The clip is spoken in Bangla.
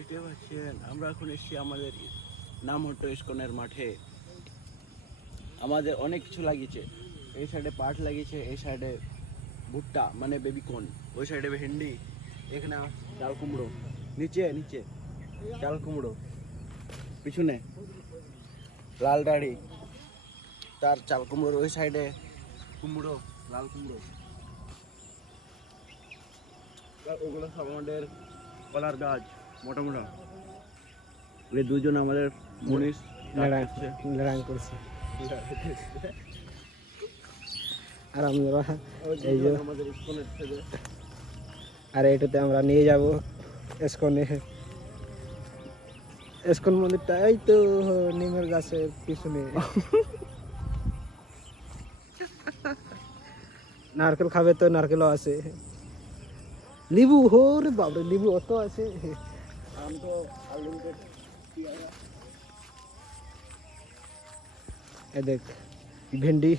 দেখতে পাচ্ছেন আমরা এখন এসেছি আমাদের নামহট্ট ইস্কনের মাঠে। আমাদের অনেক কিছু লাগিয়েছে, এই সাইডে পাট লাগিয়েছে, এই সাইডে ভুট্টা মানে বেবিকর্ন, ওই সাইডে ভেন্ডি, এখানে চাল কুমড়ো, নিচে নিচে চাল কুমড়ো, পিছনে লাল দাড়ি, তার চাল কুমড়োর ওই সাইডে কুমড়ো, লাল কুমড়ো। ওগুলো সব আমাদের কলার গাছ মোটা মোটা। এই দুজন আমাদের মনীষ লড়াই করছে। আর আমরা এই যে আমাদের ইস্কনের থেকে, আর এটাতে আমরা নিয়ে যাব ইস্কনে। ইস্কন মন্দিরটা এই তো নিমের গাছের পিছনে। নারকেল খাবে তো নারকেলও আছে, লিবু হোরে বাবরে লিবু অত আছে। আম তো আনলিমিটেড। এ দেখ ভেন্ডি